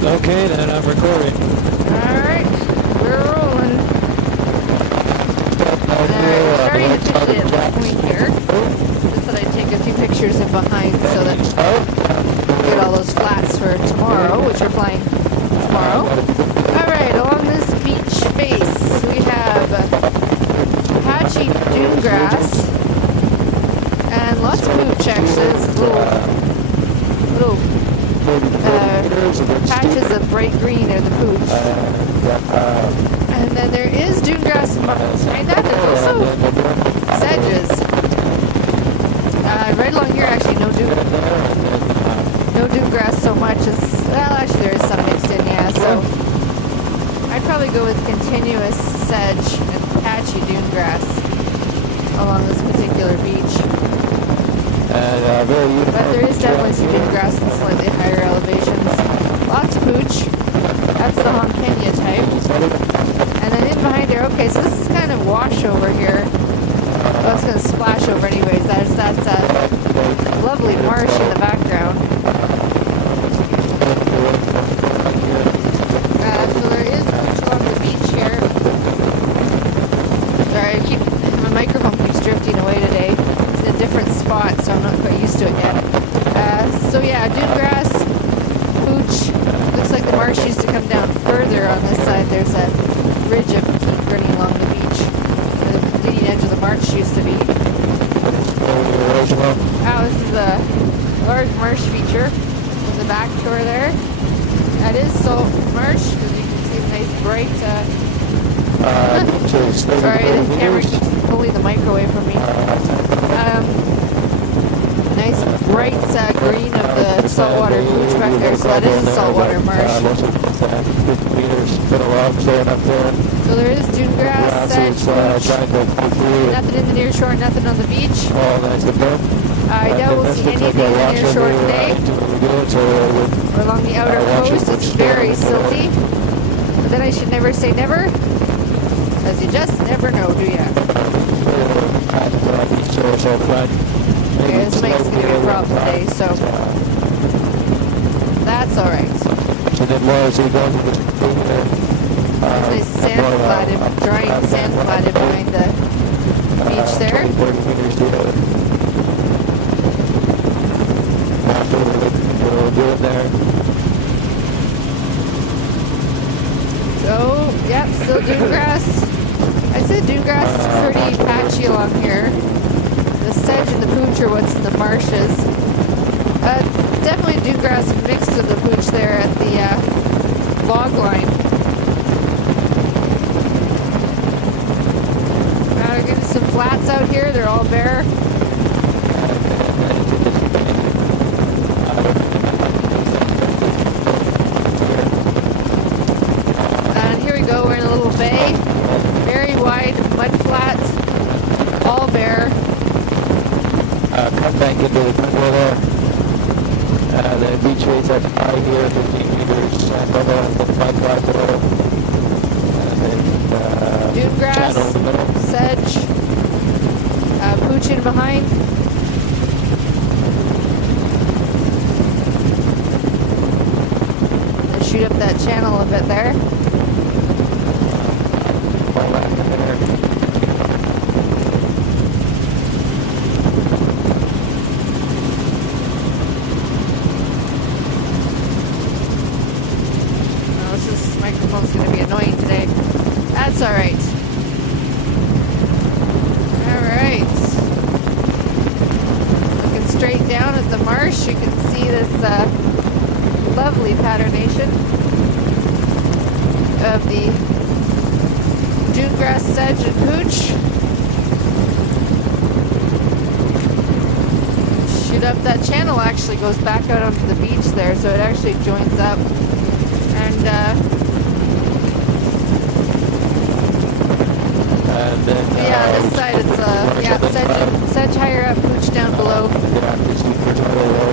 Okay, then I'm recording. Alright, we're rolling. Alright, starting officially at this point here. Just that I take a few pictures in behind so that we get all those flats for tomorrow, which we're flying tomorrow. Alright, along this beach face we have patchy dune grass and lots of pooch actually. This little patches of bright green are the pooch. And then there is dune grass behind that. There's also sedges. Right along here, actually, no dune grass so much as, well, actually there is some mixed in, yeah. So I'd probably go with continuous sedge and patchy dune grass along this particular beach. But there is definitely some dune grass in slightly higher elevations. Lots of pooch. That's the Honkenya type. And then in behind there, okay, so this is kind of wash over here. Well, it's going to splash over anyways. There's that lovely marsh in the background. So there is pooch along the beach here. Sorry, my microphone keeps drifting away today. It's in a different spot, so I'm not quite used to it yet. So yeah, dune grass, pooch. Looks like the marsh used to come down further on this side. There's a ridge of peat running along the beach where the leading edge of the marsh used to be. This is a large marsh feature with the back shore there. That is salt marsh, because you can see the nice bright... sorry, the camera keeps pulling the mic away from me. Nice bright green of the saltwater pooch back there, so that is a saltwater marsh. So there is dune grass, sedge, pooch. Nothing in the near shore, nothing on the beach. I doubt we'll see anything in the near shore today. Or along the outer coast, it's very silty. But then I should never say never, because you just never know, do ya? Okay, this mic's going to be a problem today, so that's alright. There's a sand flat, drying sand flat behind the beach there. So, yep, still dune grass. I said dune grass is pretty patchy along here. The sedge and the pooch are what's in the marshes. Definitely dune grass mixed with the pooch there at the log line. Getting some flats out here. They're all bare. And here we go. We're in a little bay. Very wide mud flats. All bare. Come back into the jungle there. The beach rates at high here, 15 meters above the mud flat below. Dune grass, sedge, pooch in behind. Let's shoot up that channel a bit there. This microphone's going to be annoying today. That's alright. Alright. Looking straight down at the marsh, you can see this lovely patternation of the dune grass, sedge, and pooch. Shoot up that channel actually goes back out onto the beach there, so it actually joins up. And yeah, this side it's sedge higher up, pooch down below. I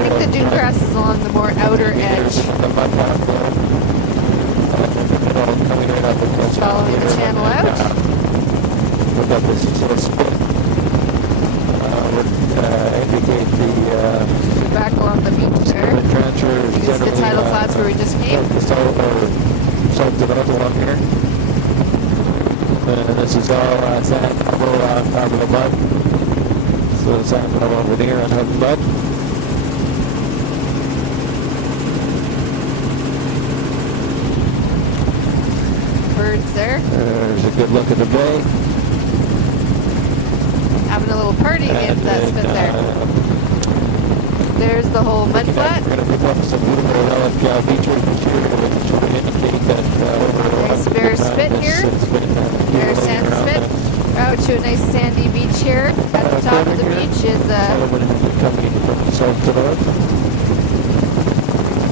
think the dune grass is along the more outer edge. Just following the channel out. Indicate the back along the beach there. Use the tidal flash that's where we just came. Salt developed along here. And this is all sand level on top of the mud. So the sand level over here on top of the mud. Birds there. There's a good look at the bay. Having a little party in that spit there. There's the whole mud flat. We're going to pick up some beautiful relic features which would indicate that over nice bare spit here. Bare sand spit. Out to a nice sandy beach here. At the top of the beach is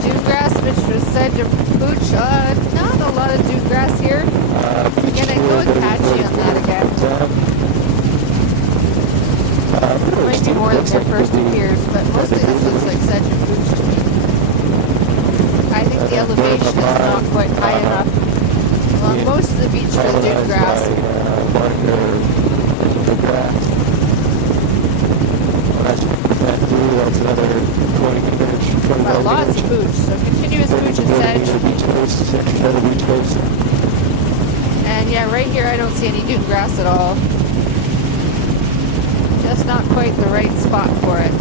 dune grass, which was said to pooch. Not a lot of dune grass here. Gonna go with patchy on that again. Might be more than their first appears, but mostly this looks like sedge and pooch to me. I think the elevation is not quite high enough along most of the beach for the dune grass. That's another 20 meters. Well, lots of pooch, so continuous pooch and sedge. And yeah, right here I don't see any dune grass at all. Just not quite the right spot for it.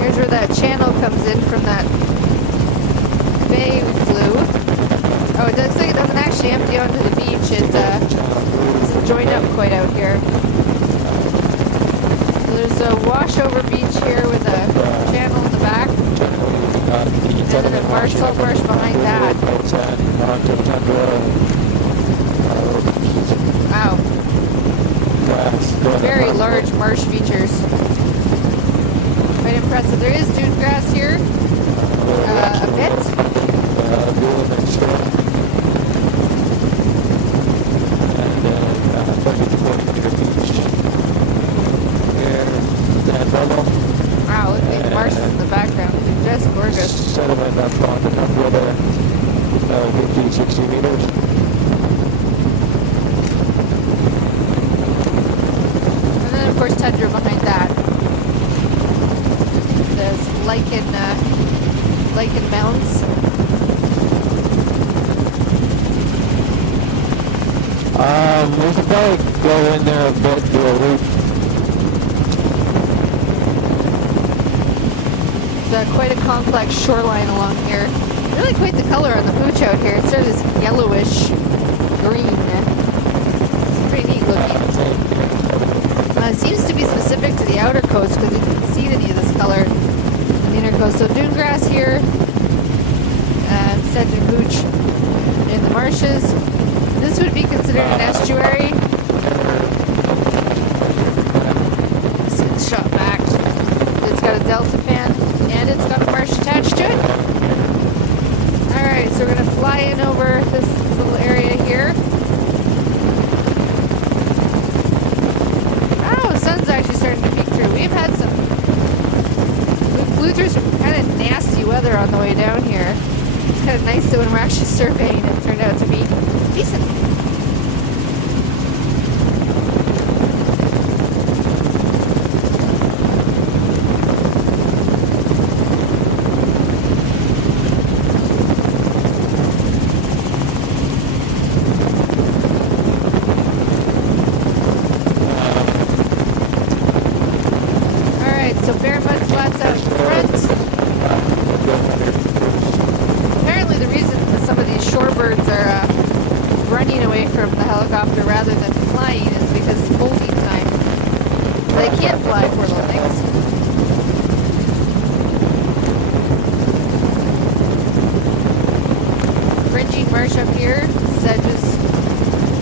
Here's where that channel comes in from that bay we flew. Oh, it looks like it doesn't actually empty onto the beach. It isn't joined up quite out here. There's a washover beach here with a channel in the back. And then a salt marsh behind that. Wow. Very large marsh features. Quite impressive. There is dune grass here. A bit. Wow, look at these marshes in the background. They're just gorgeous. Sediment up on the top of the 50, 60 meters. And then, of course, tundra behind that. There's lichen mounds. We could probably go in there a bit, do a loop. Quite a complex shoreline along here. Really quite the color on the pooch out here. It's sort of this yellowish green. It's pretty neat looking. It seems to be specific to the outer coast because you didn't see any of this color on the inner coast. So dune grass here, and sedge and pooch in the marshes. This would be considered an estuary. This is shot back. It's got a delta fan. And it's got a marsh attached to it. Alright, so we're going to fly in over this little area here. Oh, the sun's actually starting to peek through. We flew through some kind of nasty weather on the way down here. It's kind of nice that when we're actually surveying it turned out to be decent. Helicopter rather than flying is because it's molting time. They can't fly, poor little things. Fringing marsh up here, sedges,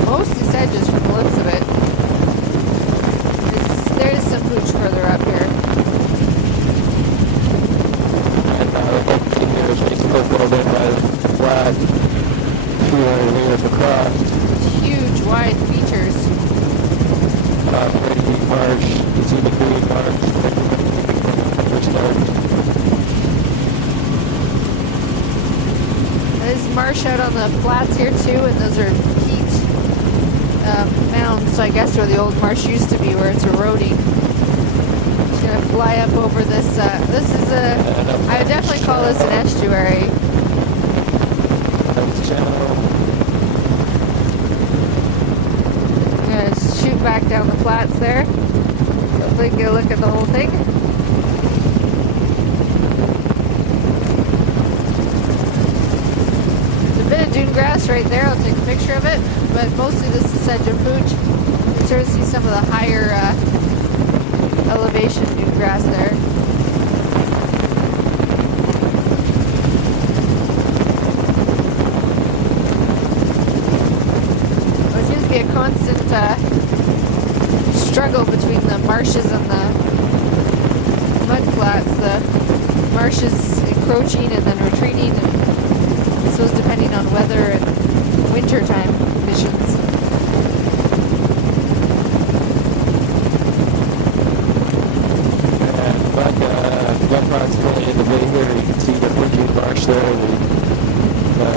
mostly sedges from the looks of it. There's some pooch further up here. Huge, wide features. Marsh, you see the green marsh, There's marsh out on the flats here too, and those are peat mounds, so I guess where the old marsh used to be, where it's eroding. Just gonna fly up over this. This is I would definitely call this an estuary. I'm gonna shoot back down the flats there. Hopefully get a look at the whole thing. Dune grass right there. I'll take a picture of it, but mostly this is sedge and pooch. You sort of see some of the higher elevation dune grass there. There seems to be a constant struggle between the marshes and the mud flats. The marshes encroaching and then retreating, and so it's depending on weather and wintertime conditions. But Glenrock's really in the bay here. You can see the working marsh there, the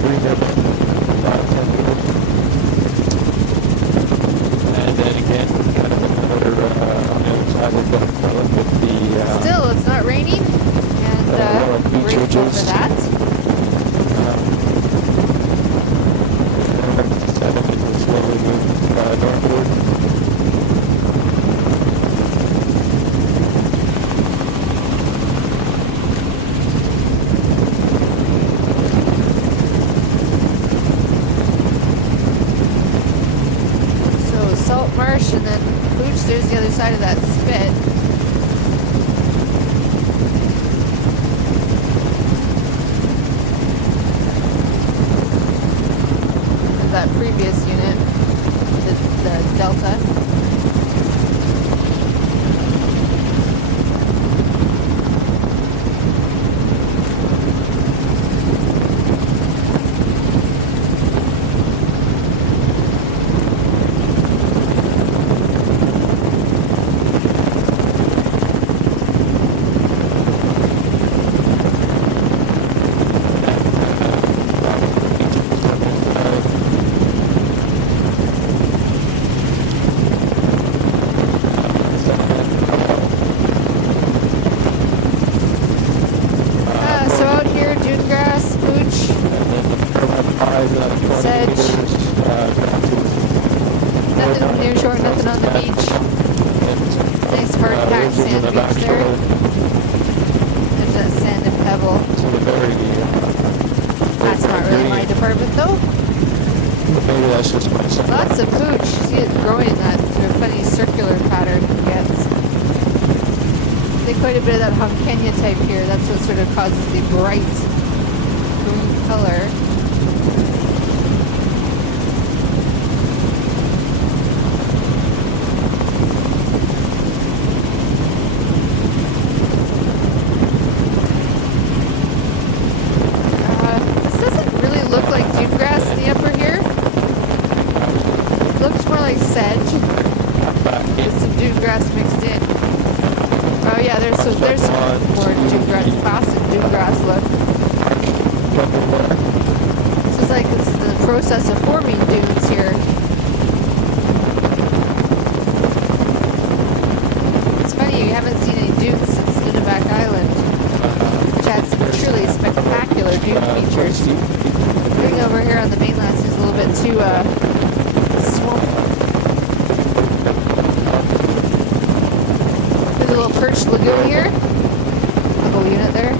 green ribbon, about 10 meters. And then again, kind of another on the other side of the with the... Still, it's not raining, and we're grateful for that. Slowly move northward. So salt marsh, and then pooch, there's the other side of that spit. That previous unit, the Delta. Nothing near shore, nothing on the beach. Nice hard packed sand beach there. There's that sand and pebble. That's not really my department though. Maybe that's just my son. Lots of pooch. See it growing in that sort of funny circular pattern it gets. They quite a bit of that Honkenya type here. That's what sort of causes the bright green color. This doesn't really look like dune grass in the upper here. It looks more like sedge with some dune grass mixed in. Oh yeah, there's some more dune grass, classic dune grass look. This is the process of forming dunes here. It's funny, you haven't seen any dunes since Nunivak Island, which had some truly spectacular dune features. Getting over here on the mainland is a little bit too swamp. There's a little perched lagoon here. Little unit there.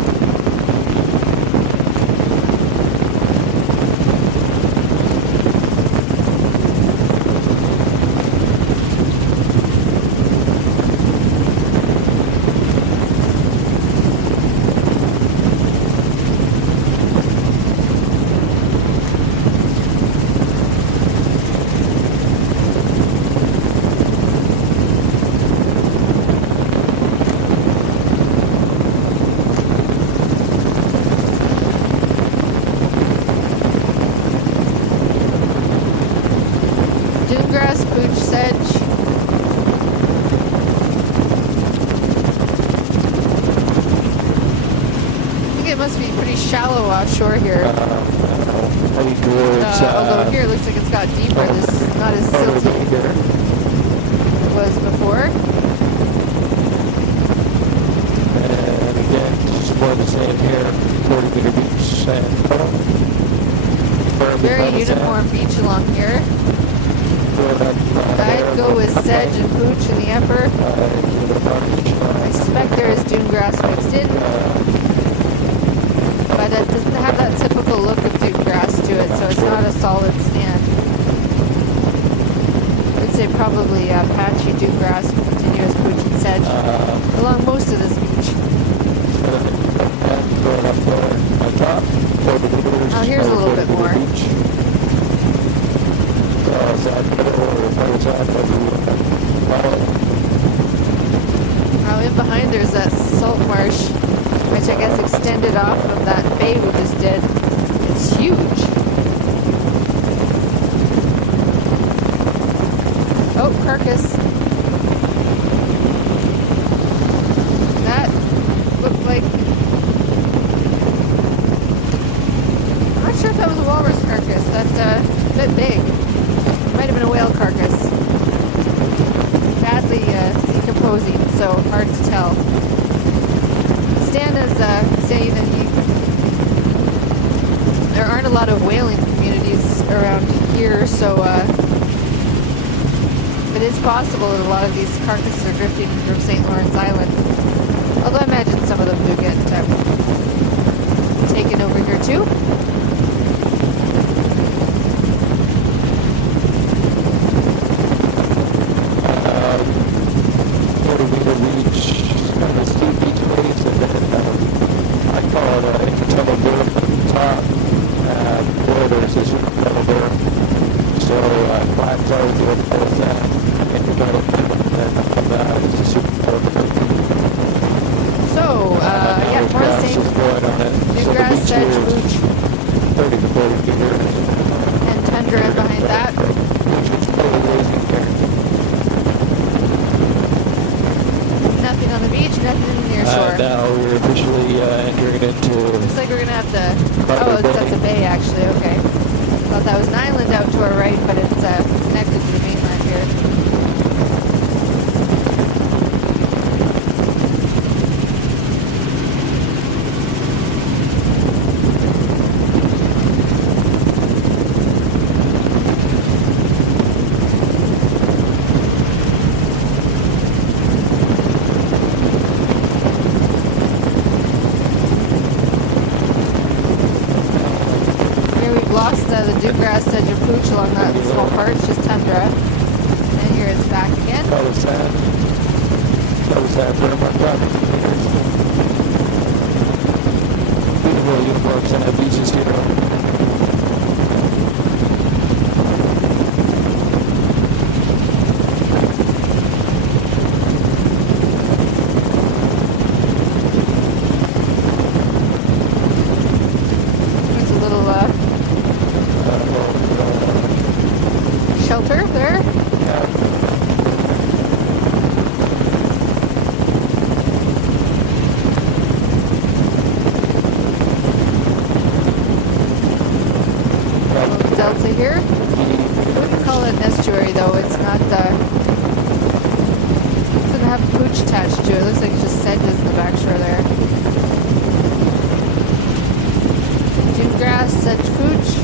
shallow offshore here. Heading towards Although here it looks like it's got deeper. This is not as silty here. as it was before. And again, just more of the same here. 40 meter beach sand puddle. Very uniform beach along here. I'd go with sedge and pooch in the upper. I suspect there is dune grass mixed in, but it doesn't have that typical look of dune grass to it, so it's not a solid stand. I would say probably patchy dune grass, continuous pooch and sedge along most of this beach. Oh, here's a little bit more. In behind there's that salt marsh, which I guess extended off from that bay we just did. It's huge. Oh, carcass. That looked like... I'm not sure if that was a walrus carcass. That's a bit big. Might have been a whale carcass. Badly decomposing, so hard to tell. Stan is saying that there aren't a lot of whaling communities around here, so it is possible that a lot of these carcasses are drifting from St. Lawrence Island. Although I imagine some of them do get taken over here too. Now we're officially entering into... Looks like we're going to have to... Oh, that's a bay, actually. Okay. Thought that was an island out to our right, but it's connected to the mainland here. The dewgrass, sedge, and pooch along that small part. It's just tundra. And here it's back again. Color sand. Color sand for my property. Beautiful uniform sand beaches here. Shelter there. Little delta here. I wouldn't call it an estuary though. It's not. It doesn't have pooch attached to it. It looks like it's just sedges in the back shore there. Dune grass, sedge, pooch.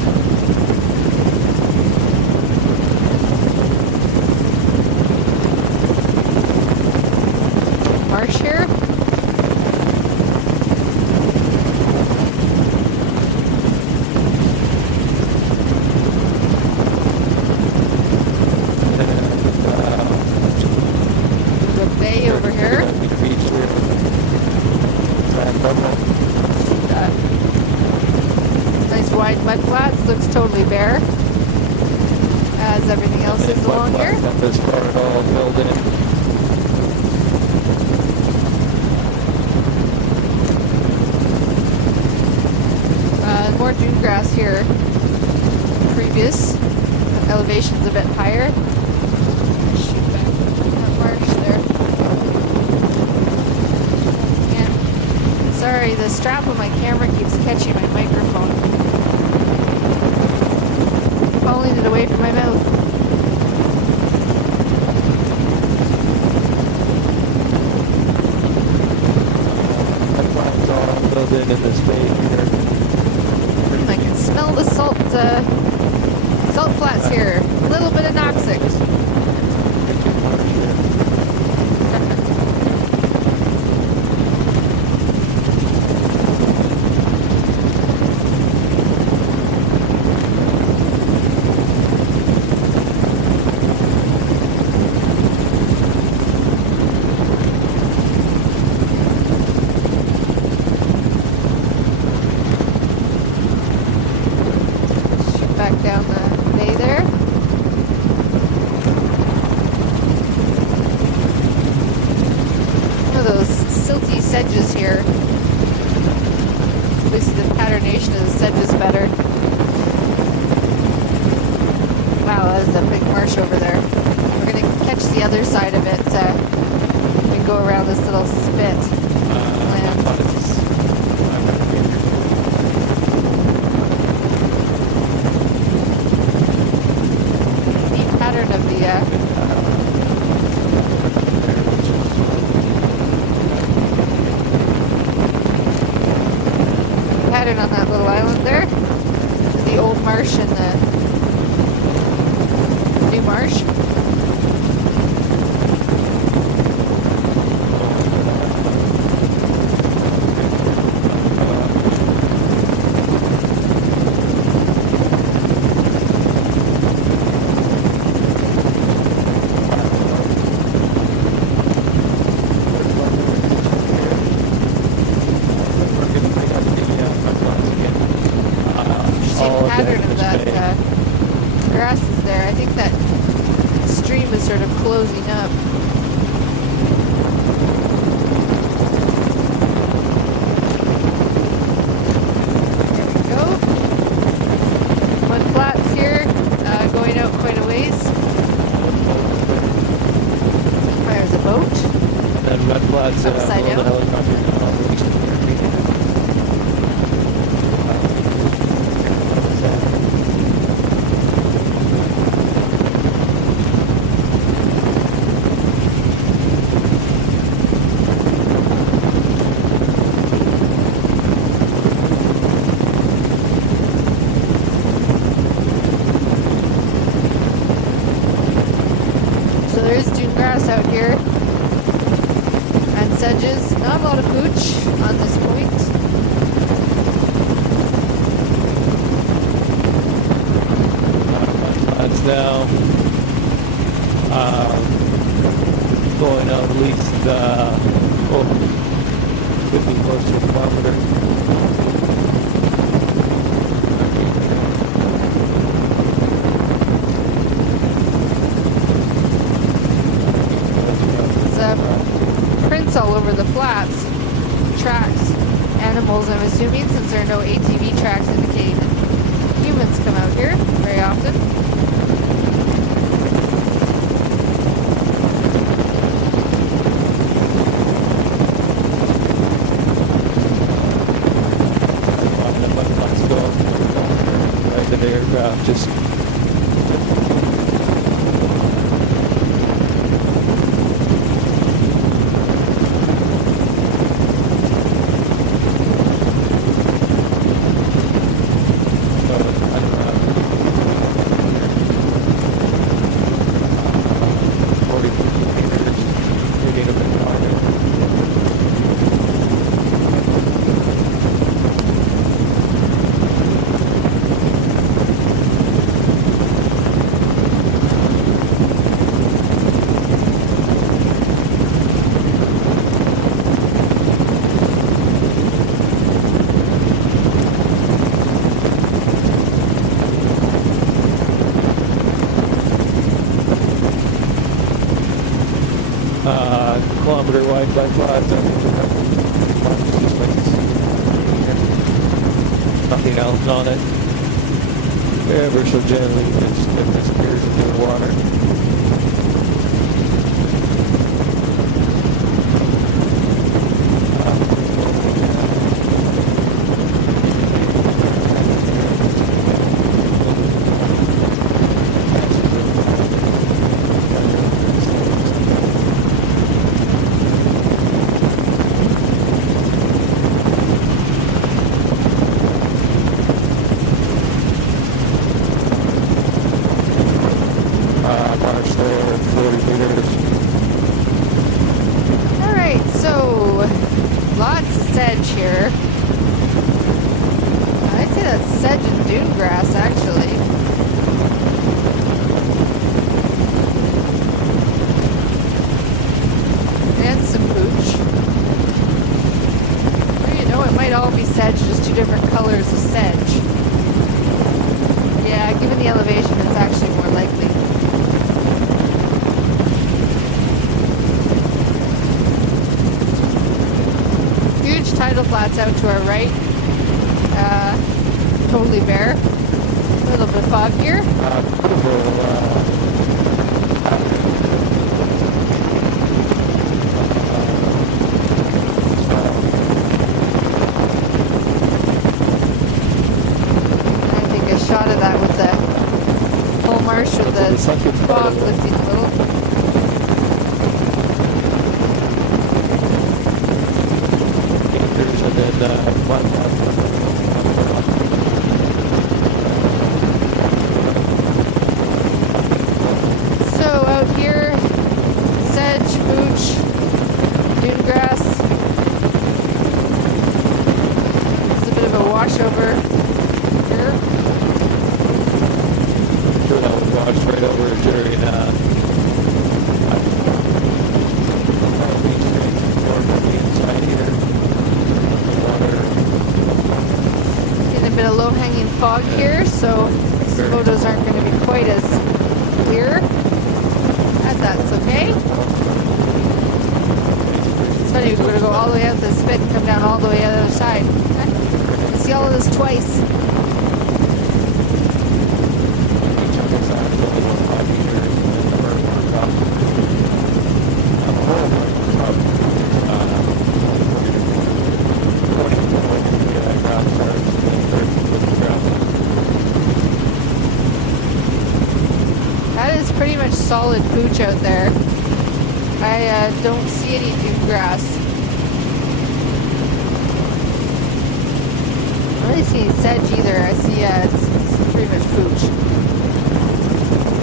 Marsh here. There's a bay over here. Nice wide mud flats. Looks totally bare, as everything else is along here. Not this far at all filled in. More dune grass here. Previous elevation's a bit higher. Shoot back that marsh there. Yeah. Sorry, the the strap of my camera keeps catching my microphone. Pulling it away from my mouth. Pipelines all filled in this bay here. I can smell the salt flats here. A little bit of noxic. Back down the bay there. One of those silty sedges here. At least the patternation of the sedge is better. Wow, that is a big marsh over there. We're going to catch the other side of it and go around this little spit. Land. Pattern of the pattern on that little island there. The old marsh and the new marsh. Pattern of that grass is there. I think that stream is sort of closing up. There we go. Mud flats here, going out quite a ways. There's a boat. And then mud flats Upside below the down. helicopter. So there is dune grass out here. And sedges. Not a lot of pooch on this point. That's now going out at least, could be close to a kilometer. Prints all over the flats, tracks, animals, I'm assuming, since there are no ATV tracks indicating that humans come out here very often. Right to the aircraft, just kilometer wide by flats. Nothing else on it. Ever so gently, it disappears into the water. sedge and dune grass, actually. And some pooch. Or, you know, it might all be sedge, just two different colors of sedge. Yeah, given the elevation, it's actually more likely. Huge tidal flats out to our right. Totally bare. A little bit foggier. I think a shot of that with the full marsh with the fog lifting a little. So out here, sedge, pooch, dune grass. There's a bit of a washover here. Sure, that would wash right over Jerry inside here. Getting a bit of low-hanging fog here, so these photos aren't going to be quite as clear. That's okay. It's funny, we're going to go all the way out the spit and come down all the way out the other side. See all of this twice. Pretty much solid pooch out there. I don't see any dune grass. I don't really see any sedge either. I see it's pretty much pooch.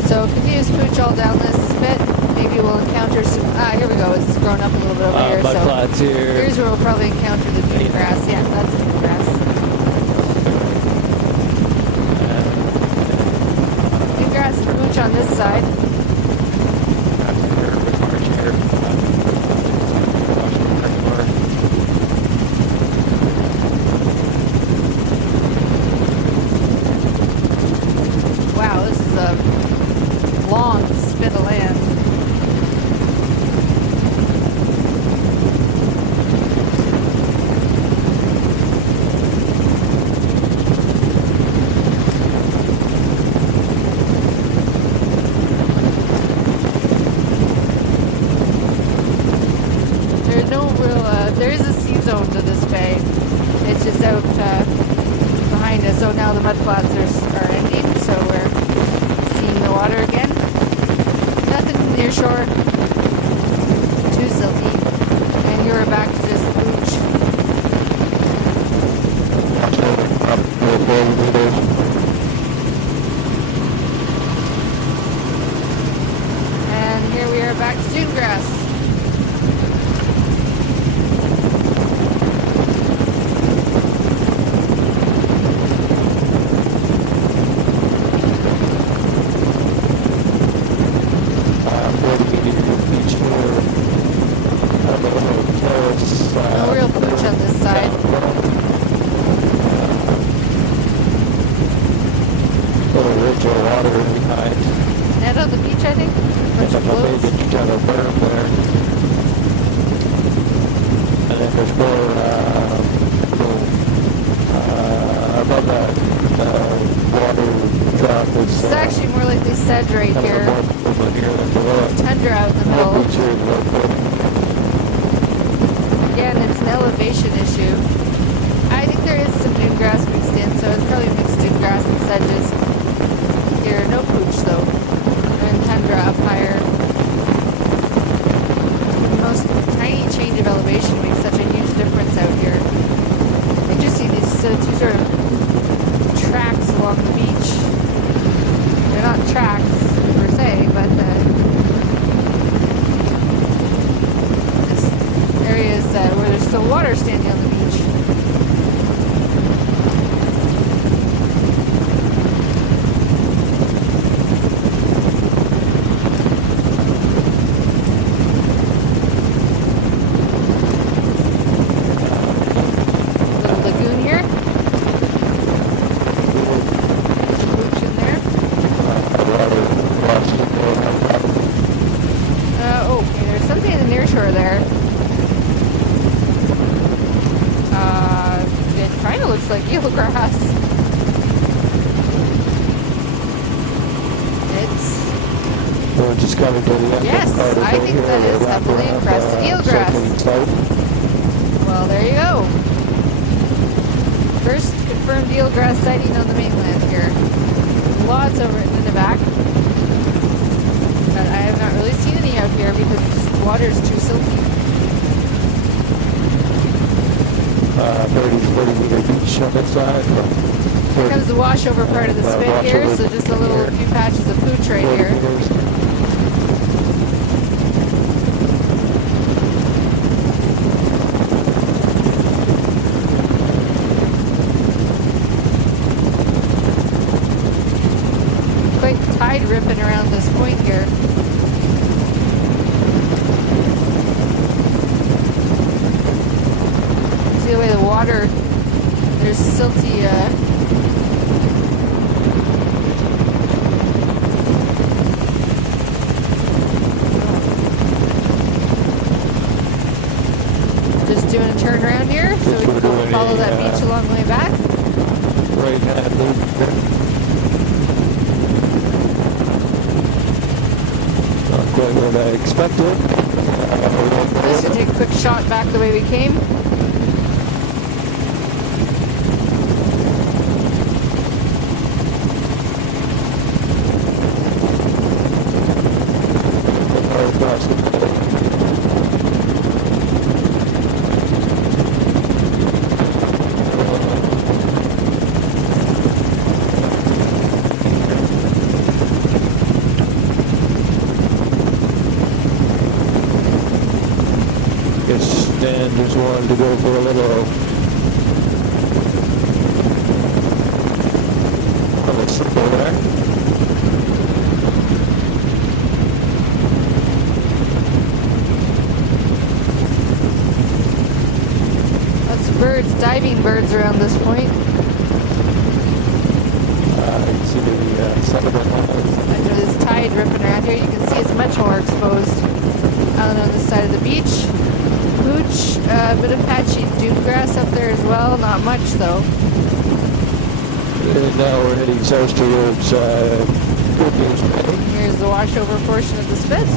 So continuous pooch all down this spit. Maybe we'll encounter some. Here we go. It's grown up a little bit over here. Mud So flats here. here's where we'll probably encounter the dune grass. Yeah, that's dune grass. Dune grass and pooch on this side. Wow, this is a long spit of land. There's no real, there is a sea zone to this bay. It's just out behind us. So now the mud flats are ending, so we're seeing the water again. Nothing near shore. Too silty. And here we're back to just pooch. And here we are back to dune grass. No real pooch on this side. Little ridge of water behind. Net on the beach, I think. Bunch of floats. Maybe kind of berm there. And then there's more above that water drop. This is actually more like this sedge right here. Tundra out in the middle. Again, it's an elevation issue. I think there is some dune grass mixed in, so it's probably mixed dune grass and sedges. Here, no pooch though. And tundra up higher. The most tiny change of elevation makes such a huge difference out here. You just see these two sort of tracks along the beach. They're not tracks per se, but areas where there's still water standing on the beach. discovered by the Yes, Carter I Bay think here. that They is wrap heavily around, encrusted eelgrass. circling south. Well, there you go. First confirmed eelgrass sighting on the mainland here. Lots over in the back. But I have not really seen any out here because the water's too silty. 40 meter beach on this side. Here comes the washover part of the spit here, so just a little few patches of pooch right here. Meters. Quite tide ripping around this point here. See the way the water, there's silty, just doing a turn around here so we can go follow that beach along the way back. Right hand loop here. Not quite what I expected. Just to take a quick shot back the way we came. Across the guess Dan just wanted to go for a little circle there. Lots of birds, diving birds around this point. You can see the sediment lines. Under this tide ripping around here, you can see it's much more exposed out on this side of the beach. Pooch, a bit of patchy dune grass up there as well, not much though. And now we're heading south towards Good News Bay. Here's the washover portion of the spit.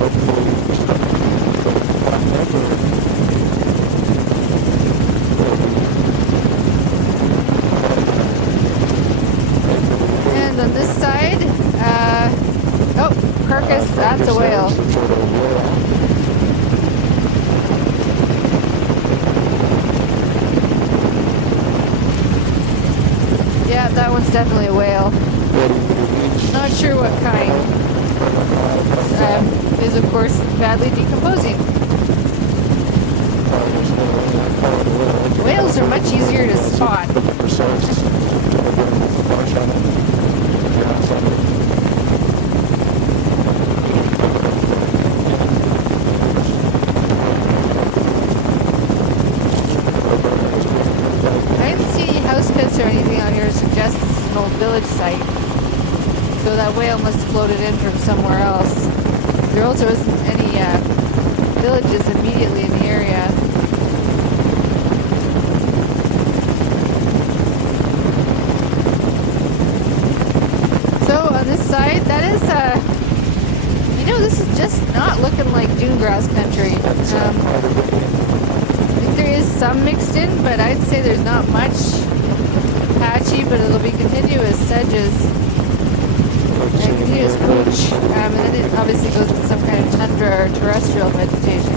And on this side, oh, carcass, that's a whale. Some sort of whale. Yeah, that one's definitely a whale. 40 meter beach. Not sure what kind. Is of course badly decomposing. Whales are much easier to spot. I didn't see any house pits or anything out here to suggest this is an old village site. So that whale must have floated in from somewhere else. There also isn't any villages immediately in the area. So on this side, that is, this is just not looking like dune grass country. I think there is some mixed in, but I'd say there's not much patchy, but it'll be continuous sedges and continuous pooch. And then it obviously goes into some kind of tundra or terrestrial vegetation.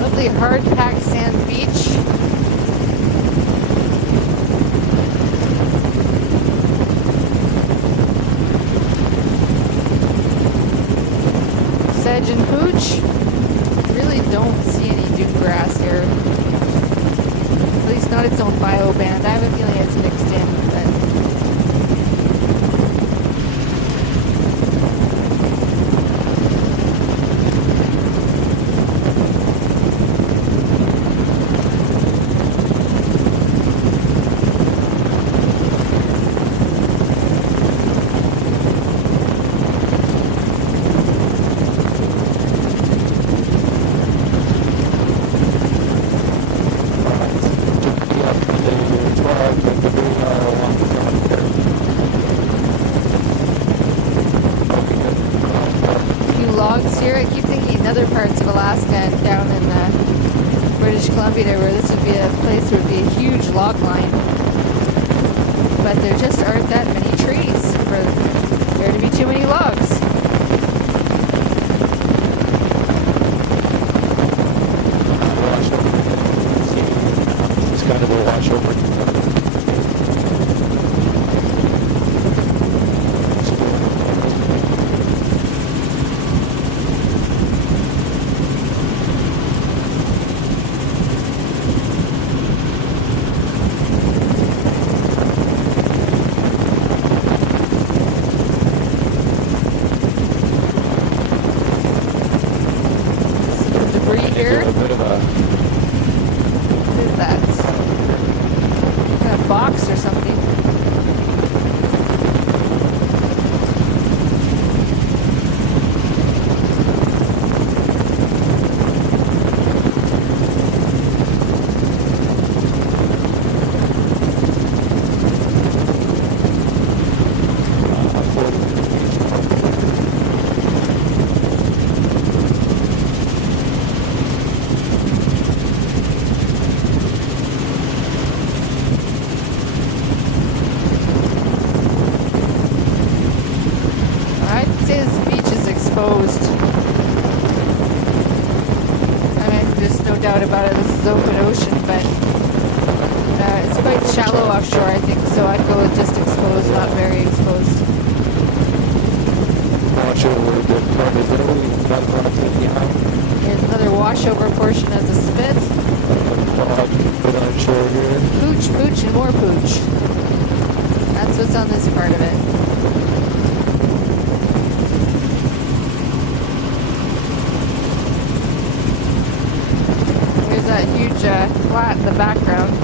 Lovely hard-packed sand beach. Sedge and pooch. Really don't see any dune grass here. At least not its own bioband. I have a feeling it's mixed in, but movie there where this would be a place where would be a huge log line. But there just aren't that many trees for there to be too many logs. It's kind of a washover. Here. A bit of a What is that? Kind of box or something. Exposed. I mean, there's no doubt about it, this is open ocean, but it's quite shallow offshore, I think, so I'd go with just exposed, not very exposed. washover, the probability about behind. Here's another washover portion of the spit. Put on shore here. Pooch, pooch, and more pooch. That's what's on this part of it. That huge flat in the background.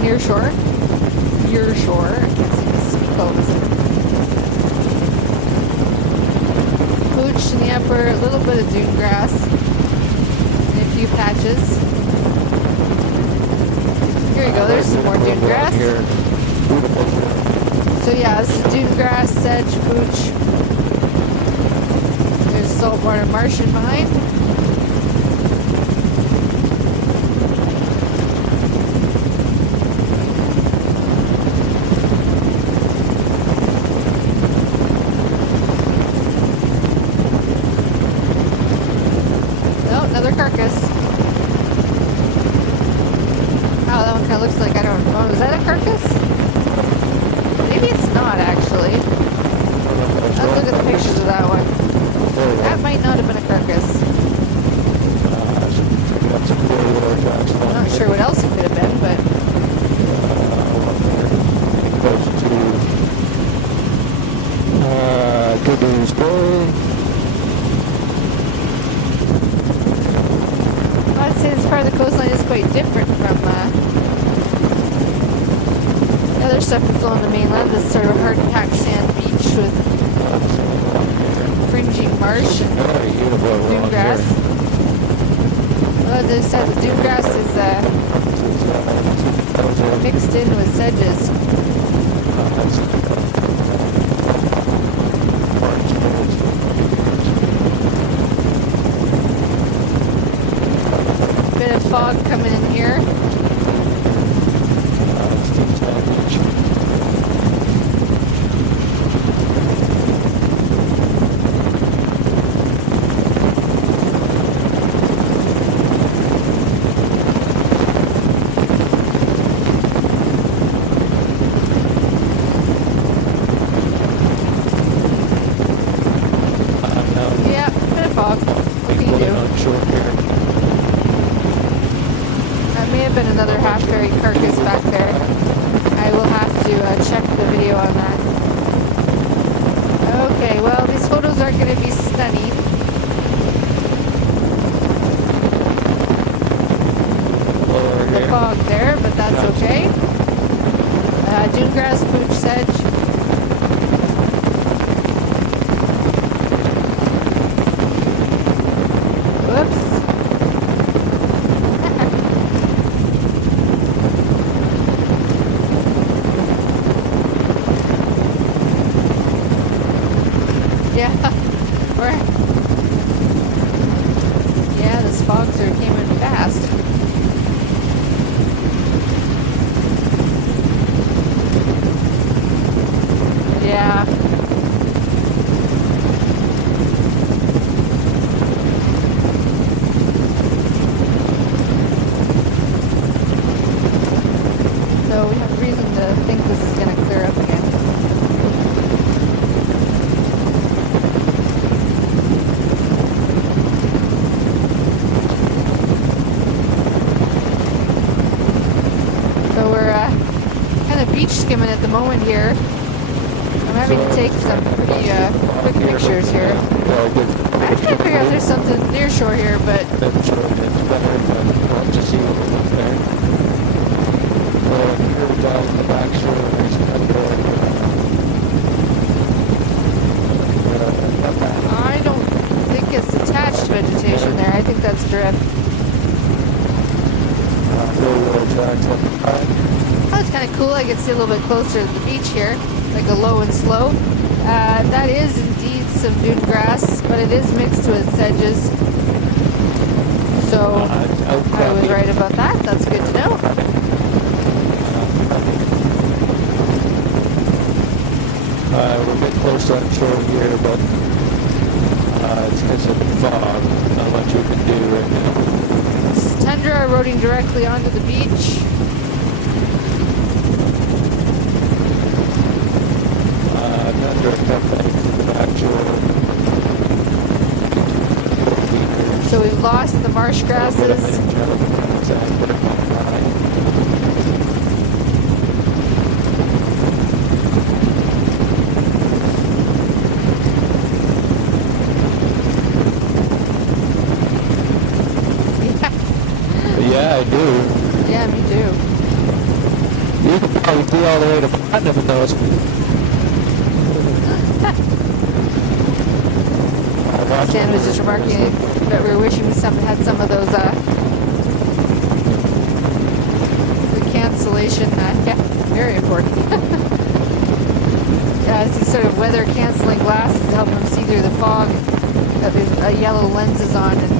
Near shore. Near shore. I can't seem to speak all this. Pooch in the upper, a little bit of dune grass. And a few patches. Here you go, there's some more dune grass. So yeah, this is dune grass, sedge, pooch. There's saltwater marsh in behind. Another carcass. Oh, that one kind of looks like, I don't know, is that a carcass? Maybe it's not, actually. Let's look at the pictures of that one. That might not have been a carcass. I'm not sure what else it could have been, but... Good news, boy. I'd say this part of the coastline is quite different from the other stuff we flow on the mainland. This sort of hard packed sand beach with fringing marsh and dune grass. Well, as I said, the dune grass is mixed in with sedges. Bit of fog coming in here. Yeah, bit of fog. What can you do? Short here. have been another half-buried carcass back there. I will have to check the video on that. Okay, well, these photos aren't going to be stunning. The fog there, but that's okay. Dune grass, pooch sedge. Whoops. Yeah, yeah, those fogs came in fast. Yeah. So we have reason to think this is going to clear up again. So we're kind of beach skimming at the moment here. I'm having to take some pretty quick pictures here. I'm trying to figure out if there's something near shore here, but It's better, but we'll just see what was there. So here down the back shore, there's I don't think it's attached vegetation there. I think that's drift. Oh, it's kind of cool. I can see a little bit closer to the beach here, like a low and slow. That is indeed some dune grass, but it is mixed with sedges. So I was right about that. That's good to know. We're a bit close on shore here, but it's because of the fog. Not much we can do right now. This is tundra eroding directly onto the beach. Tundra kept to the back shore. So we've lost the marsh grasses. Yeah, I do. Yeah, me too. You can probably see all the way to Platinum in those. Stan was just remarking that we were wishing we had some of those the cancellation. Yeah, very important. Yeah, it's these sort of weather canceling glasses to help them see through the fog. Got these yellow lenses on, and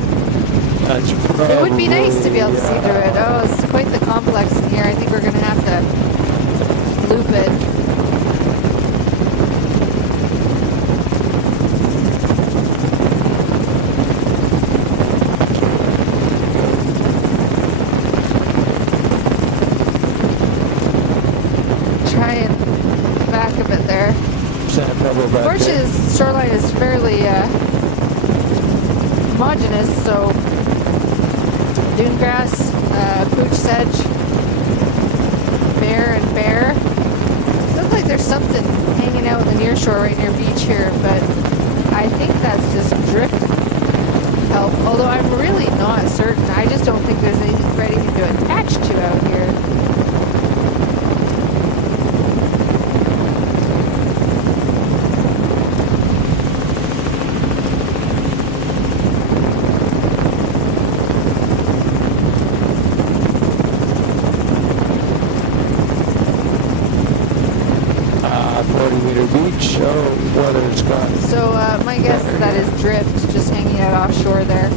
it would be nice to be able to see through it. Oh, it's quite the complex in here. I think we're going to have to loop it. Try and back a bit there. Fortunately, this shoreline is fairly homogeneous, so dune grass, pooch sedge, bear and bear. Looks like there's something hanging out in the near shore right near beach here, but I think that's just drift help. Although I'm really not certain. I just don't think there's anything to attach to out here. Beach, weather's gone. So my guess is that is drift, just hanging out offshore there.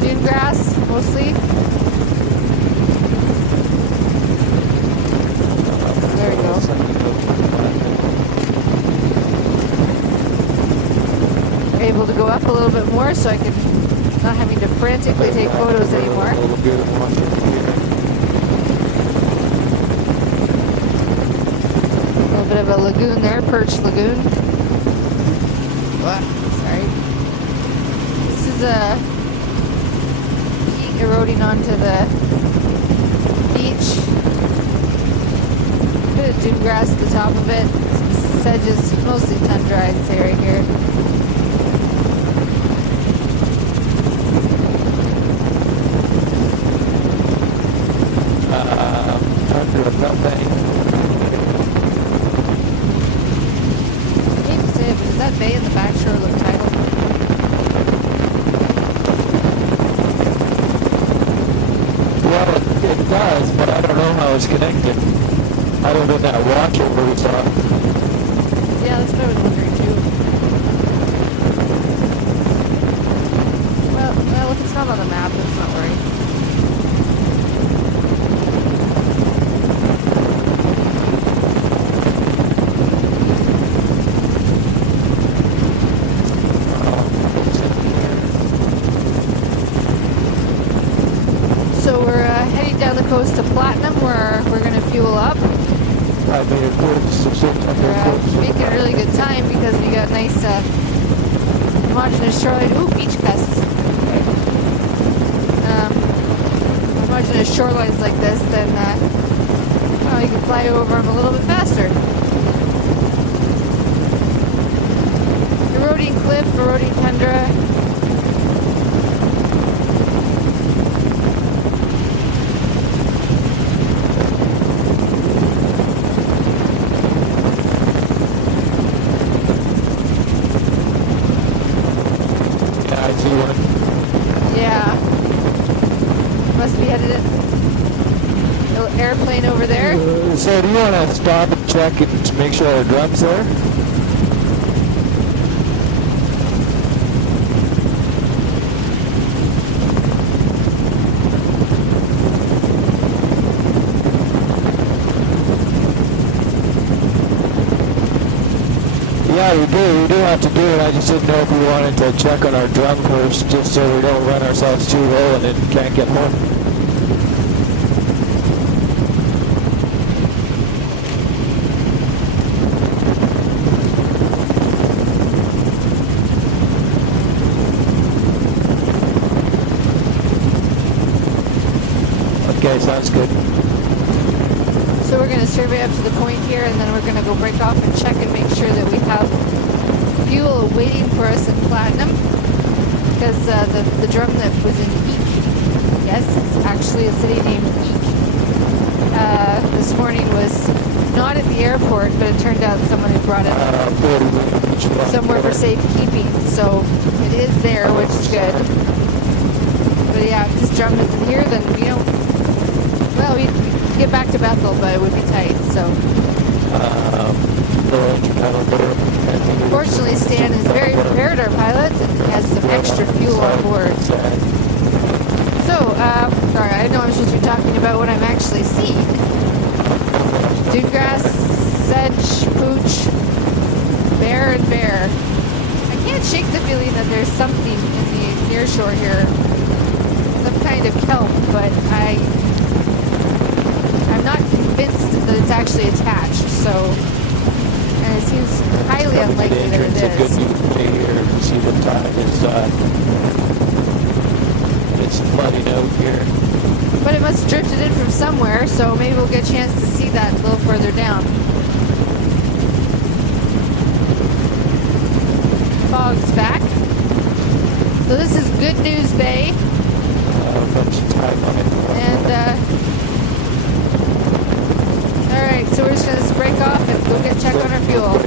Dune grass, mostly. There we go. Able to go up a little bit more so I can not having to frantically take photos anymore. Bit of a lagoon there, perch lagoon. What? Sorry. This is a heat eroding boating onto the beach. Bit of dune grass at the top of it. Sedges, mostly tundra, I'd say right here. Tundra, nothing. I hate to say it, but does that bay in the back shore look tidal? Well, it does, but I don't know how it's connected. Other than that watch over we saw. Yeah, that's what I was wondering too. Well, if it's not on the map, let's not worry. So we're heading down the coast to Platinum, where we're going to fuel up. I made a course, We're making a really good time because we got nice homogeneous shoreline. Ooh, beach gusts. Homogeneous shorelines like this, then well, you can fly over them a little bit faster. Eroding cliff, eroding tundra. I see one. Yeah. Must be headed in. Little airplane over there. So do you want to stop and check it to make sure the drum's there? Yeah, we do have to do it. I just didn't know if we wanted to check on our drum first, just so we don't run ourselves too low and then can't get home. Okay, sounds good. So we're going to survey up to the point here, and then we're going to go break off and check and make sure that we have fuel waiting for us in Platinum. Because the drum that was in Eek, yes, it's actually a city named Eek, this morning was not at the airport, but it turned out someone had brought it somewhere for safekeeping. So it is there, which is good. But yeah, if this drum isn't here, then we don't... Well, we get back to Bethel, but it would be tight, so... Fortunately, Stan is very prepared, our pilot, and has some extra fuel on board. So, sorry, I know I'm supposed to be talking about what I'm actually seeing. Dune grass, sedge, pooch, bear, and bear. I can't shake the feeling that there's something in the near shore here. Some kind of kelp, but I'm not convinced that it's actually attached, so... And it seems highly unlikely that it is. It's a good news day here to see the tide is, it's flooding out here. But it must have drifted in from somewhere, so maybe we'll get a chance to see that a little further down. Fog's back. So this is Good News Bay. And, alright, so we're just going to break off and go check on our fuel.